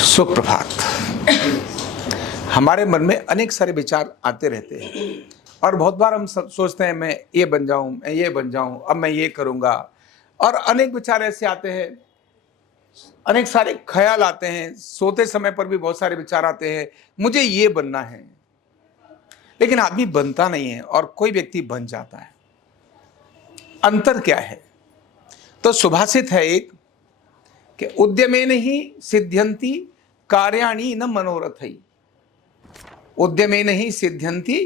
सुप्रभात। हमारे मन में अनेक सारे विचार आते रहते हैं और बहुत बार हम सब सोचते हैं मैं ये बन जाऊं, मैं ये बन जाऊं, अब मैं ये करूंगा। और अनेक विचार ऐसे आते हैं, अनेक सारे ख्याल आते हैं, सोते समय पर भी बहुत सारे विचार आते हैं, मुझे ये बनना है। लेकिन आदमी बनता नहीं है और कोई व्यक्ति बन जाता है। अंतर क्या है? तो सुभाषित है एक कि उद्यमेन ही सिद्ध्यन्ति कार्याणि न मनोरथै। उद्यमेन ही सिद्ध्यन्ति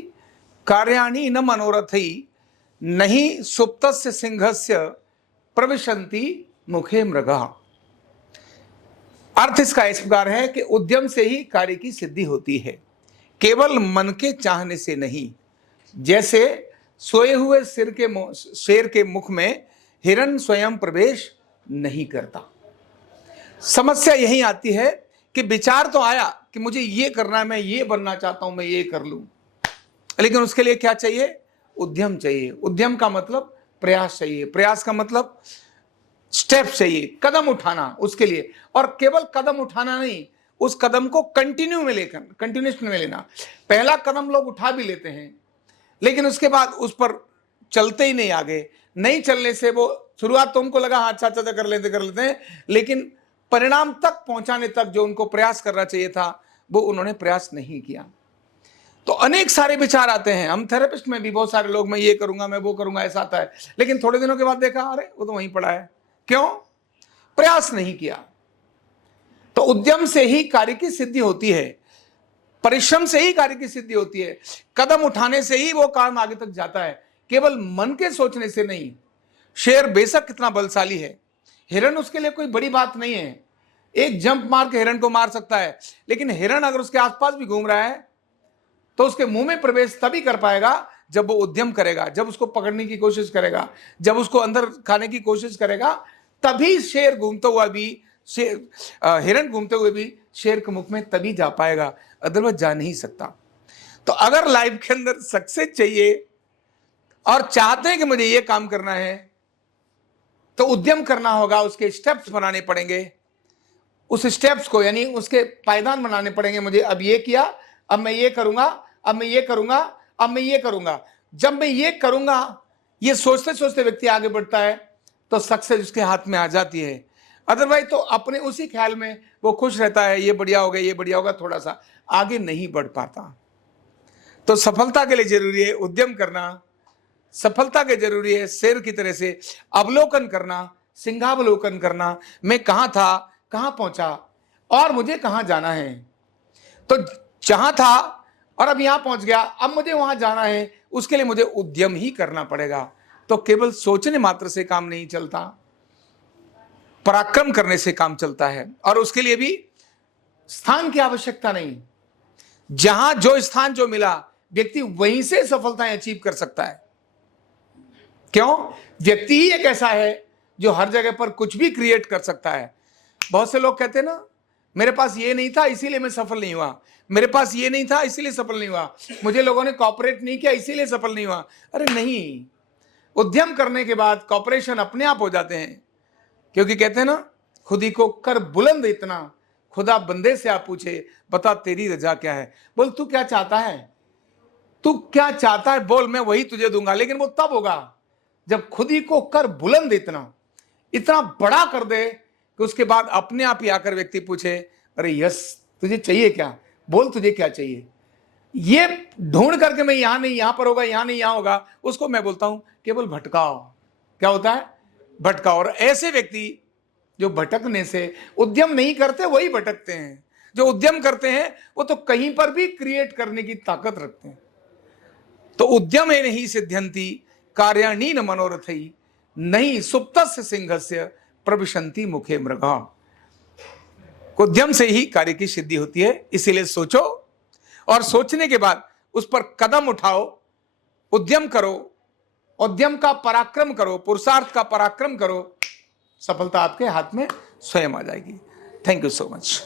कार्याणि न मनोरथै, नहीं सुप्तस्य सिंहस्य प्रविशन्ति मुखे मृगः। अर्थ इसका इस प्रकार है कि उद्यम से ही कार्य की सिद्धि होती है, केवल मन के चाहने से नहीं। जैसे सोए हुए शेर के मुख में हिरण स्वयं प्रवेश नहीं करता। समस्या यही आती है कि विचार तो आया कि मुझे ये करना है, मैं ये बनना चाहता हूं, मैं ये कर लूं, लेकिन उसके लिए क्या चाहिए? उद्यम चाहिए। उद्यम का मतलब प्रयास चाहिए, प्रयास का मतलब स्टेप चाहिए, कदम उठाना उसके लिए। और केवल कदम उठाना नहीं, उस कदम को कंटिन्यूएशन में लेना। पहला कदम लोग उठा भी लेते हैं, लेकिन उसके बाद उस पर चलते ही नहीं आगे। नहीं चलने से वो शुरुआत तो उनको लगा हाँ अच्छा कर लेते हैं, लेकिन परिणाम तक पहुंचाने तक जो उनको प्रयास करना चाहिए था वो उन्होंने प्रयास नहीं किया। तो अनेक सारे विचार आते हैं। हम थेरेपिस्ट में भी बहुत सारे लोग, मैं ये करूंगा, मैं वो करूंगा, ऐसा आता है। लेकिन थोड़े दिनों के बाद देखा, अरे वो तो वहीं पड़ा है। क्यों? प्रयास नहीं किया। तो उद्यम से ही कार्य की सिद्धि होती है, परिश्रम से ही कार्य की सिद्धि होती है, कदम उठाने से ही वो काम आगे तक जाता है, केवल मन के सोचने से नहीं। शेर बेशक कितना बलशाली है, हिरण उसके लिए कोई बड़ी बात नहीं है, एक जंप मार के हिरण को मार सकता है। लेकिन हिरण अगर उसके आसपास भी घूम रहा है तो उसके मुंह में प्रवेश तभी कर पाएगा जब वो उद्यम करेगा, जब उसको पकड़ने की कोशिश करेगा, जब उसको अंदर खाने की कोशिश करेगा, तभी शेर घूमता हुआ भी हिरण घूमते हुए भी शेर के मुख में तभी जा पाएगा, अदरवाइज जा नहीं सकता। तो अगर लाइफ के अंदर सक्सेस चाहिए और चाहते हैं कि मुझे ये काम करना है, तो उद्यम करना होगा, उसके स्टेप्स बनाने पड़ेंगे। उस स्टेप्स को यानी उसके पायदान बनाने पड़ेंगे। मुझे अब ये किया, अब मैं ये करूंगा, अब मैं ये करूंगा, अब मैं ये करूंगा। जब मैं ये करूंगा, ये सोचते सोचते व्यक्ति आगे बढ़ता है तो सक्सेस उसके हाथ में आ जाती है। अदरवाइज तो अपने उसी ख्याल में वो खुश रहता है, ये बढ़िया होगा, ये बढ़िया होगा, थोड़ा सा आगे नहीं बढ़ पाता। तो सफलता के लिए जरूरी है उद्यम करना, सफलता के जरूरी है शेर की तरह से अवलोकन करना, सिंहावलोकन करना। मैं कहां था, कहां पहुंचा और मुझे कहां जाना है। तो जहां था और अब यहां पहुंच गया, अब मुझे वहां जाना है, उसके लिए मुझे उद्यम ही करना पड़ेगा। तो केवल सोचने मात्र से काम नहीं चलता, पराक्रम करने से काम चलता है। और उसके लिए भी स्थान की आवश्यकता नहीं, जहां जो स्थान जो मिला व्यक्ति वहीं से सफलताएं अचीव कर सकता है। क्यों? व्यक्ति ही एक ऐसा है जो हर जगह पर कुछ भी क्रिएट कर सकता है। बहुत से लोग कहते हैं ना, मेरे पास ये नहीं था इसीलिए मैं सफल नहीं हुआ, मेरे पास ये नहीं था इसीलिए सफल नहीं हुआ, मुझे लोगों ने कॉपरेट नहीं किया इसीलिए सफल नहीं हुआ। अरे नहीं, उद्यम करने के बाद कॉपरेशन अपने आप हो जाते हैं। क्योंकि कहते हैं ना, खुदी को कर बुलंद इतना, खुदा बंदे से आप पूछे, बता तेरी रजा क्या है। बोल तू क्या चाहता है, तू क्या चाहता है बोल, मैं वही तुझे दूंगा। लेकिन वो तब होगा जब खुदी को कर बुलंद इतना बड़ा कर दे कि उसके बाद अपने आप ही आकर व्यक्ति पूछे, अरे यस तुझे चाहिए क्या, बोल तुझे क्या चाहिए। ये ढूंढ करके मैं यहां नहीं यहां पर होगा, यहां नहीं यहां होगा, उसको मैं बोलता हूं केवल भटकाओ। क्या होता है? भटकाओ। और ऐसे व्यक्ति जो भटकने से उद्यम नहीं करते वही भटकते हैं। जो उद्यम करते हैं वो तो कहीं पर भी क्रिएट करने की ताकत रखते हैं। तो उद्यम है नहीं सिद्ध्यन्ति कार्याणि न मनोरथै, नहीं सुप्तस्य सिंहस्य प्रविशन्ति मुखे मृगः। उद्यम से ही कार्य की सिद्धि होती है। इसीलिए सोचो और सोचने के बाद उस पर कदम उठाओ, उद्यम करो, उद्यम का पराक्रम करो, पुरुषार्थ का पराक्रम करो, सफलता आपके हाथ में स्वयं आ जाएगी। Thank you so much.